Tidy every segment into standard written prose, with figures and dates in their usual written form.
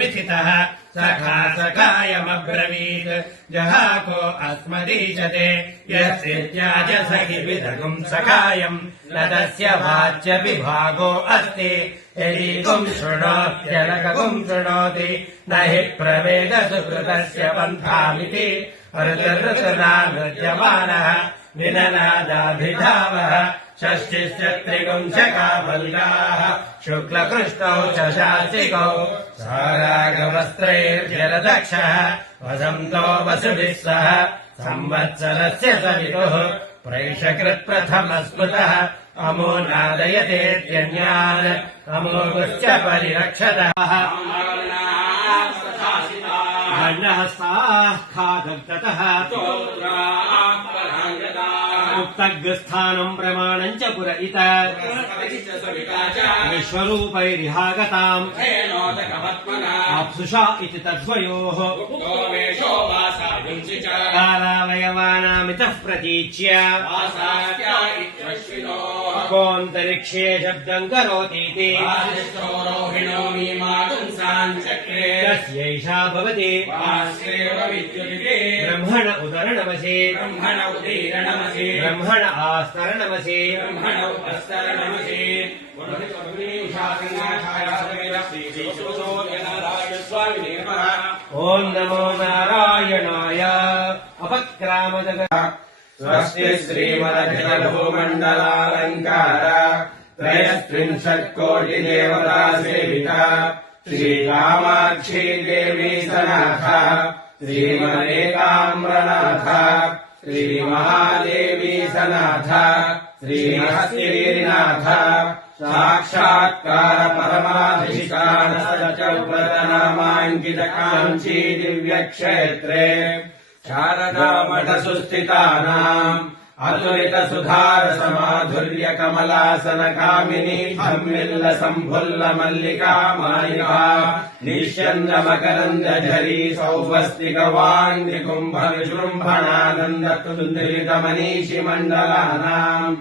मिथितः सखा सखायमब्रवीत् जहाको अस्मदीशते यस्यत्याज सखि विदगुं सखायम् न तस्य वाच्यपि भागो अस्ति यदि गुं शृणोत्यनकगुं शृणोति न हि प्रवेद सुकृतस्य पन्थामिति ऋतुर्ऋतुनानृत्यमानः विननादाभिधावः षष्ठिश्च त्रिगुंशका बल्गाः शुक्लकृष्णौ च शास्त्रिकौ सारागवस्त्रैर्जलदक्षः वसन्तो वसुभिः सह संवत्सरस्य सवितुः प्रैषकृत्प्रथमस्मृतः अमो नादयतेत्यन्यान् अमोघश्च परिरक्षतः खादन्ततः उक्तग्रस्थानम् प्रमाणम् च पुरयिता विश्वरूपैरिहागताम् अप्सुषा इति तद्वयोः कालावयवानामितः प्रतीच्य कोऽन्तरिक्षे शब्दम् करोतीति तस्यैषा भवति ब्रह्मण उदरणमसि ब्रह्मण आस्तरणमसि ॐ नमो नारायणाय अपक्रामदग स्वस्ति श्रीमदखिलभूमण्डलालङ्कार त्रयस्त्रिंशत्कोटिदेवता सेविता श्रीकामाक्षी देवी सनाथ श्रीमदेकाम्रनाथ श्रीमहादेवी सनाथ श्रीहस्तिगिरिनाथ साक्षात्कार परमाधिष्ठानसचव्रतनामाङ्कितकाञ्ची दिव्यक्षेत्रे शारदामठसुस्थितानाम् अतुलितसुधारसमाधुर्य कमलासनकामिनी सम्मिल्ल सम्भुल्ल मल्लिका मालिका निश्चन्द्रमकरन्दझरी सौवस्तिकवाण्डिकुम्भ विजृम्भणानन्दतुन्दुलितमनीषि मण्डलानाम्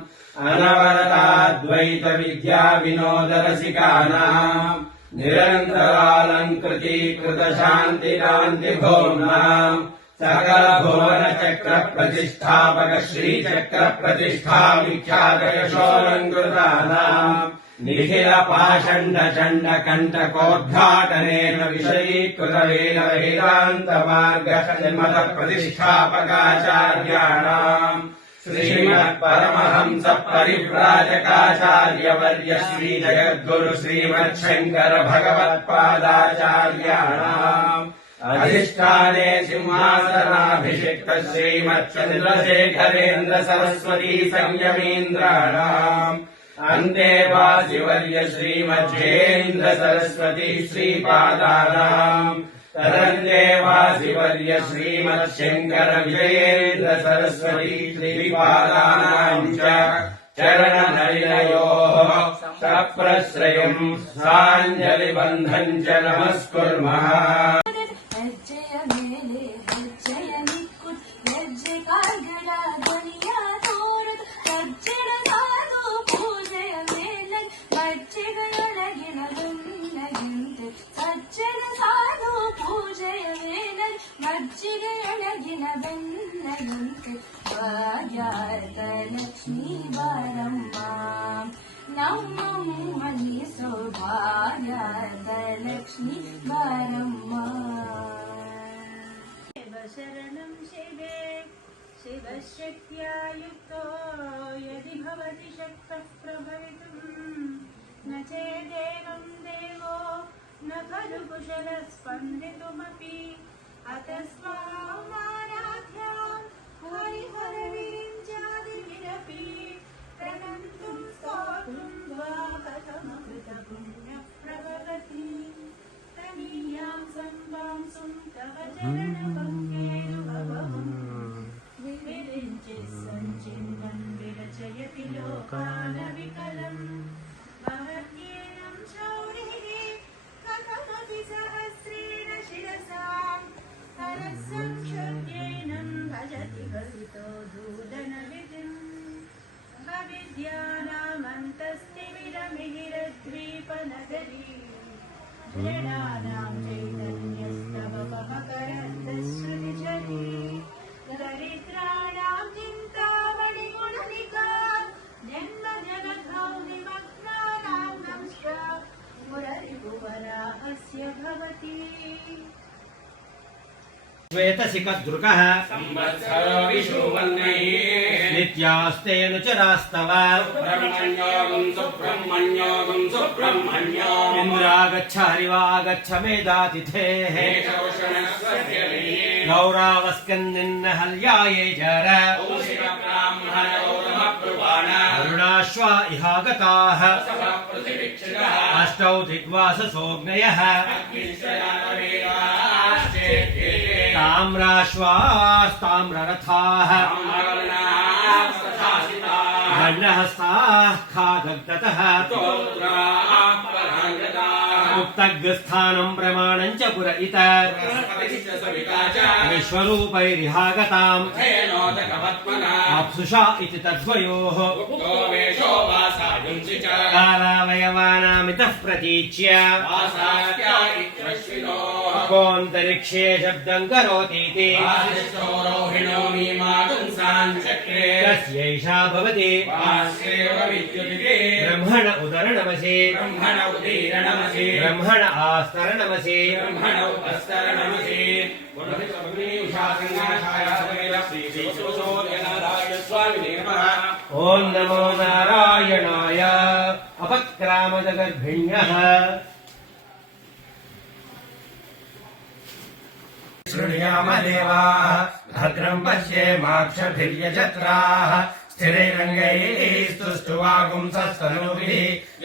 अनवरताद्वैत विद्या विनोदरसिकानाम् निरन्तरालङ्कृतीकृत शान्तिकान्तिभोम्नाम् सकल भुवन चक्र प्रतिष्ठापक श्रीचक्र प्रतिष्ठा विख्यात यशोऽलङ्कृतानाम् निखिल पाषण्ड चण्ड कण्टकोद्घाटनेन विषयीकृत वेद वेदान्त मार्ग मत प्रतिष्ठापकाचार्याणाम् श्रीमत्परमहंस परिव्राजकाचार्यवर्य श्री जगद्गुरु श्रीमच्छङ्कर भगवत्पादाचार्याणाम् अधिष्ठाने सिंहासनाभिषिक्त श्रीमच्चन्द्रशेखरेन्द्र सरस्वती संयमीन्द्राणाम् अन्ते वासिवर्य श्रीमज्जेन्द्र सरस्वती श्रीपादानाम् तदन्ते वासिवर्य श्रीमच्छङ्कर विजयेन्द्र सरस्वती श्रीपादानाम् च चरणनलिनयोः सप्रश्रयम् साञ्जलिबन्धम् च नमस्कुर्मः। लक्ष्मी बारम्मा नमः सौभाग्यलक्ष्मी बारम्मा शिव शरणं शिवे शिवशक्त्या युक्तो यदि भवति शक्तः प्रभवितुम् न चेदेवं देवो न खलु कुशलः स्पन्दितुमपि अतस्माराध्याम् हरिहरवीं जातिभिरपि प्रणन्तुं स्तोतुं वा कथमकृतपुण्यः प्रभवति तनीयां संवांसुं तव चरणपङ्केरुभवम् विविरिञ्चित् सञ्चिन्तं विरचयति लोकानविकलम् भवत्येनं शौरिः कथमपि सहस्रेण शिरसाम् हरसंक्षुभ्येनं भजति भवितो दूदनविधिम् अविद्यानामन्तस्तिमिरमिहिरद्वीपनगरी जडानां चैतन्यस्तवकमकरन्दश्रुतिझरी दरिद्राणां चिन्तामणिगुणनिका जन्मजगद्धौ निमग्नानां नंश्च मुररिपुवराहस्य भवति श्वेतशिखद्रुकः संवत्सरो विशुवन्नैः नित्यास्तेऽनुचरास्तव सुब्रह्मण्योऽगं सुब्रह्मण्योऽगं सुब्रह्मण्योऽगं इन्द्रागच्छ हरिवागच्छ मेधातिथेः केशवशनस्वस्य गौरावस्कन्निन्न हल्याये जर कौशिकब्राह्मणोरमप्रुवाण अरुणाश्वा इहागताः सः प्रतिविक्षितः अष्टौ दिग्वाससोऽग्नयः अग्निश्चयानवेदाश्चेत्ये ताम्राश्वास्ताम्ररथाः ताम्रवर्णास्तथासिताः गण्डहस्ताः खादग्धतः स्तोत्राः पराङ्गताः मुक्तग्स्थानं प्रमाणं च पुरयित बृहस्पतिश्च सविता च विश्वरूपैरिहागताम् धेनोदकपद्मना अप्सुषा इति तद्वयोः उक्तो वेषो वासायुंसि च कालावयवानामितः प्रतीच्य वासात्या इत्यश्विनोः कोऽन्तरिक्षे शब्दं करोतीति वासिष्ठो रोहिणो मीमागुंसाञ्चक्रे तस्यैषा भवति वास्येव विद्युदिते ब्रह्मण उदरणमसि ब्रह्मण उदीरणमसि ब्रह्मण आस्तरणमसि ब्रह्मण उपस्तरणमसि स्वामिने नमः ॐ नमो नारायणाय अपक्रामदगर्भिण्यः शृणुयामदेवाः भद्रम् पश्येमाक्षभिर्यजत्राः स्थिरैरङ्गैः स्तुष्टुवागुंसस्तनूभिः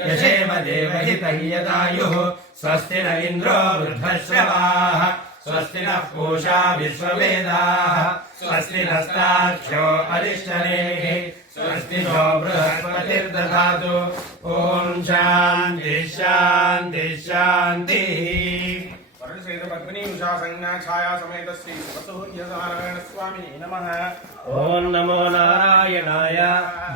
यशेम देवहितं यदायुः स्वस्ति न इन्द्रो वृद्धश्रवाः स्वस्ति नः पूषा विश्ववेदाः स्वस्ति नस्तार्क्ष्यो अरिष्टनेः स्वस्ति नो बृहस्पतिर्दधातु ॐ शान्ति शान्ति शान्तिः पद्मिनी उषा संज्ञा छाया समेत श्री सूर्यनारायण स्वामी नमः। ॐ नमो नारायणाय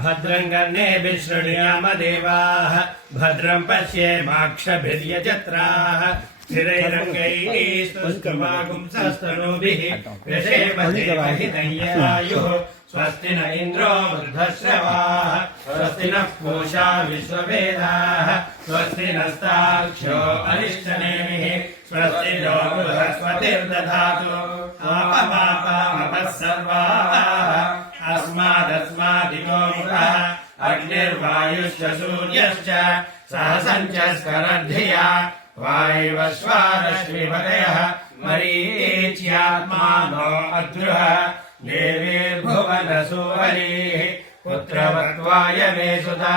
भद्रं कर्णेभिः शृणुयाम देवाः भद्रं पश्येमाक्षभिर्यजत्राः स्थिरैरङ्गैः स्तुष्टुवागुंसस्तनूभिः यशेम देवहितं यदायुः स्वस्ति न इन्द्रो वृद्धश्रवाः स्वस्ति नः पूषा विश्ववेदाः स्वस्ति नस्तार्क्ष्यो अरिष्टनेमिः स्वस्ति नो बृहस्पतिर्दधातु आपमापामपः सर्वाः अस्मादस्मादितो मुखः अग्निर्वायुश्च सूर्यश्च सहसञ्च स्करद्धिया वायुवश्वारश्मिपतयः मरीच्यात्मानो अद्रुः देवीर्भुवनसुवरीः पुत्रवत्वाय मे सुता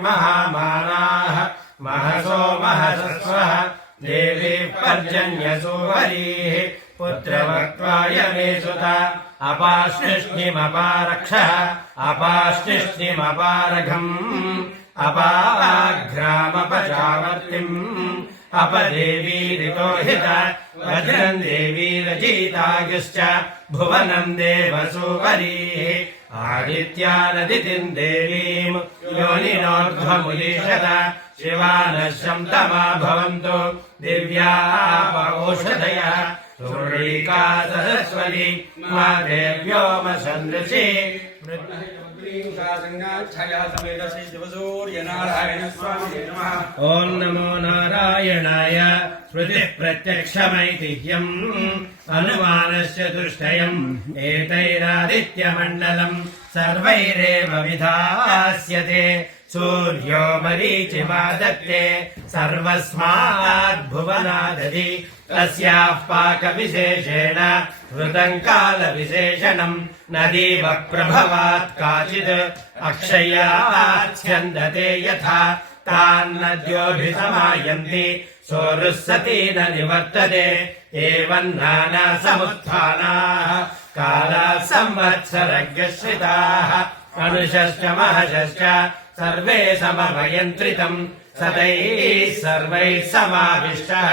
महानाम्नीर्महामानाः महसो महसस्वः देवी पर्जन्यसुवरीः पुत्रवत्वाय मे सुता अपाश्निष्णिमपारक्षः अपाश्निष्णिमपारघम् अपाघ्रामपचावर्तिम् अपदेवीरितोहित वज्रम् देवीरचीतायुश्च भुवनम् देवसुवरीः आदित्यानदितिम् देवीम् योनिनोर्ध्वमुदीषत शिवानः शन्तमा भवन्तु दिव्याप ओषधयः सुरीका सरस्वती मा देव्योमसन्दृशि ॐ नमो नारायणाय स्मृतिः प्रत्यक्षमैतिह्यम् अनुमानस्य तुष्टयम् एतैरादित्यमण्डलम् सर्वैरेव विधास्यते सूर्यो मरीचिमादत्ते सर्वस्माद्भुवनादधि तस्याः पाकविशेषेण ऋतं कालविशेषणम् नदीव प्रभवात् काचित् अक्षयाच्छन्दते यथा तान्नद्योऽभिसमायन्ति सोरुः सती न निवर्तते एवम् नानासमुत्थानाः कालाः संवत्सरज्ञश्रिताः अनुशश्च महशश्च सर्वे समभयन्त्रितम् सतैः सर्वैः समाविष्टः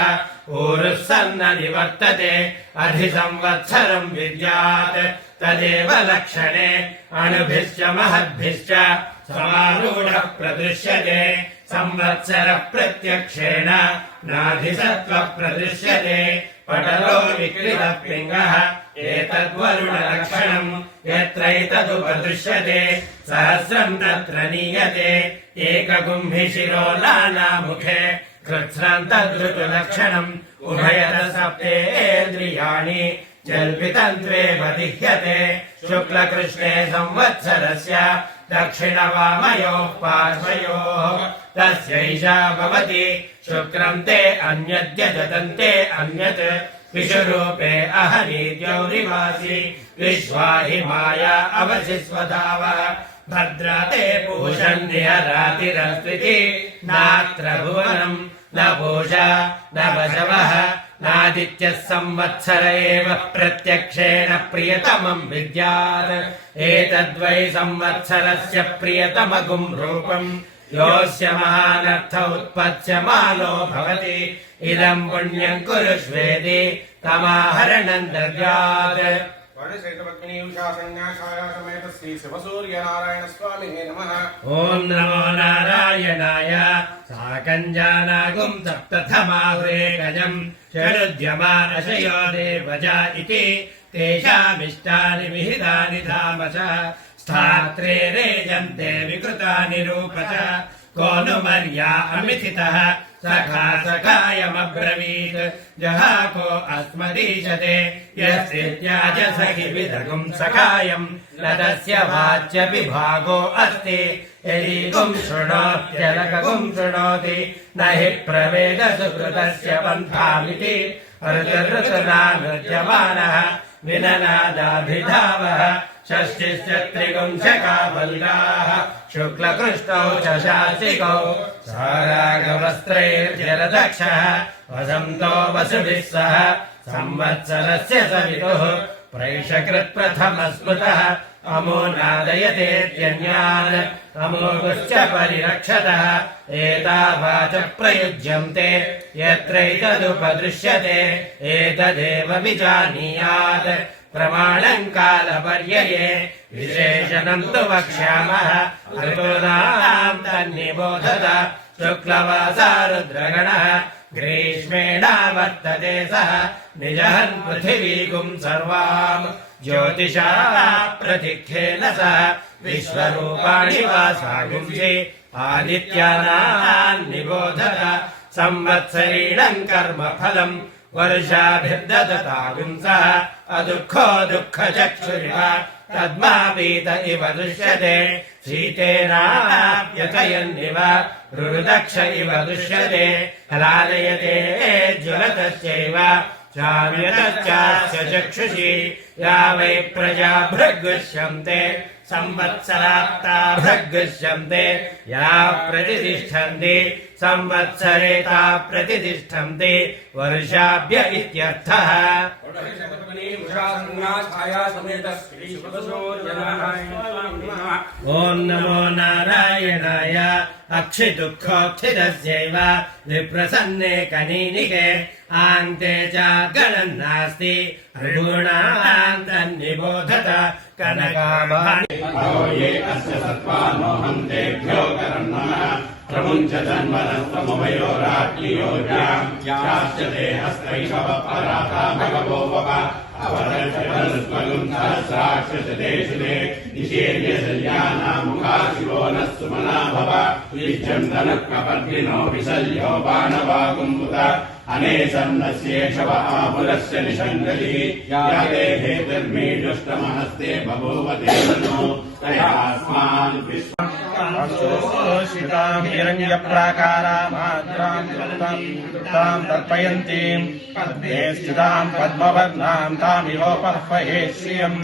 ऊरुः सन्न निवर्तते अधिसंवत्सरम् विद्यात् तदेव लक्षणे अणुभिश्च महद्भिश्च समारूढः प्रदृश्यते संवत्सरः प्रत्यक्षेण नाधिसत्त्वप्रदृश्यते पटलो विकृतः पिङ्गः एतद्वरुणलक्षणम् यत्रैतदुपदृश्यते सहस्रम् तत्र नीयते एकगुम्भिशिरो नानामुखे कृत्स्नम् तद्ऋतुलक्षणम् उभयतः सप्तेन्द्रियाणि जल्पितन्त्वेव दिह्यते शुक्लकृष्णे संवत्सरस्य दक्षिणवामयोः पार्श्वयोः तस्यैषा भवति शुक्रम् ते अन्यद्यजतन्ते अन्यत् विषुरूपे अहनीद्यौरिवासि विश्वा हि माया अवशिस्वधावः भद्रा ते पूषन्निहरातिरस्त्विति नात्र भुवनम् न पूषा न वशवः नादित्यः संवत्सर एव प्रत्यक्षेण प्रियतमम् विद्यात् एतद्वै संवत्सरस्य प्रियतमगुम् रूपम् योऽस्य महानर्थ उत्पत्स्यमानो भवति इदम् पुण्यम् कुरुष्वेति तमाहरणम् दद्यात् वर्णशैतपत्नी उषा संज्ञा छाया समेत श्री शिवसूर्यनारायण स्वामिने नमः। ॐ नमो नारायणाय साकञ्जानागुम् सप्तथमाहुरेकजम् षडुद्यमानशयो देवजा इति तेषामिष्टानि विहितानि धामसः स्थात्रे रेजन्ते विकृतानि रूपच को नु मर्या अमिथितः सखा सखायमब्रवीत् जहाको अस्मदीशते यस्यत्याज सखि विदगुम् सखायम् न तस्य वाच्यपि भागो अस्ति यदीगुम् शृणोत्यलकगुम् शृणोति न हि प्रवेद सुकृतस्य पन्थामिति ऋतुर्ऋतुना नृत्यमानः विननादाभिधावः षष्टिश्च त्रिगुंशका बल्गाः शुक्लकृष्णौ च शास्त्रिकौ सारागवस्त्रैर्जलदक्षः वसन्तो वसुभिः सह संवत्सरस्य सवितुः प्रैषकृत्प्रथमस्मृतः अमो नादयतेत्यन्यान् अमोघश्च परिरक्षतः एतावाच प्रयुज्यन्ते यत्रैतदुपदृश्यते एतदेव विजानीयात् प्रमाणम् कालपर्यये विशेषणम् तु वक्ष्यामः ऋतूनाम् तन्निबोधत शुक्लवासा रुद्रगणः ग्रीष्मेणावर्तते सः निजहन् पृथिवीगुम् सर्वाम् ज्योतिषा प्रतिख्येन सह विश्वरूपाणि वासागुंसि आदित्यानाम् निबोधत संवत्सरीणम् कर्मफलम् वर्षाभिर्ददतागुंसः अदुःखो दुःखचक्षुरिव तद्मापीत इव दृश्यते शीतेनाप्यकयन्निव रुरुदक्ष इव दृश्यते लालयते ज्वलतश्चैव चाम्यतश्चास्य चक्षुषि या वै प्रजा भृग्गुष्यन्ते संवत्सरात्ता भृग्गुष्यन्ते या प्रतिष्ठन्ति संवत्सरे ता प्रतिष्ठन्ति वर्षाभ्य इत्यर्थः। ॐ नमो नारायणाय अक्षिदुःखोत्थितस्यैव विप्रसन्ने कनीनिके आन्ते च गणन्नास्ति ऋगूणान्तन्निबोधत कनकाभाणि ये अस्य सत्त्वानो हन्तेभ्यो करन्नः प्रमुञ्च जन्मनस्तमवयोराज्ञयोर्याम् याश्चते हस्तैषवपराता भगवो वप अवरजवनुस्वगुम् सहस्राक्षशतेषुते निषेव्यशल्यानामुखा शिवो नः सुमना भव विच्छन्दनः विशल्यो बाणवाकुम्भुत अनेसन्नस्येषव आपुरस्य निषङ्गलिः याते हेतिर्मीजुष्टमहस्ते बभूवते नो तयास्मान् स्मिताम् हिरण्यप्राकारामाद्राम् कृताम् तर्पयन्तीम् पद्मे स्थिताम् पद्मवर्णाम् तामिवोपह्वये श्रियम्।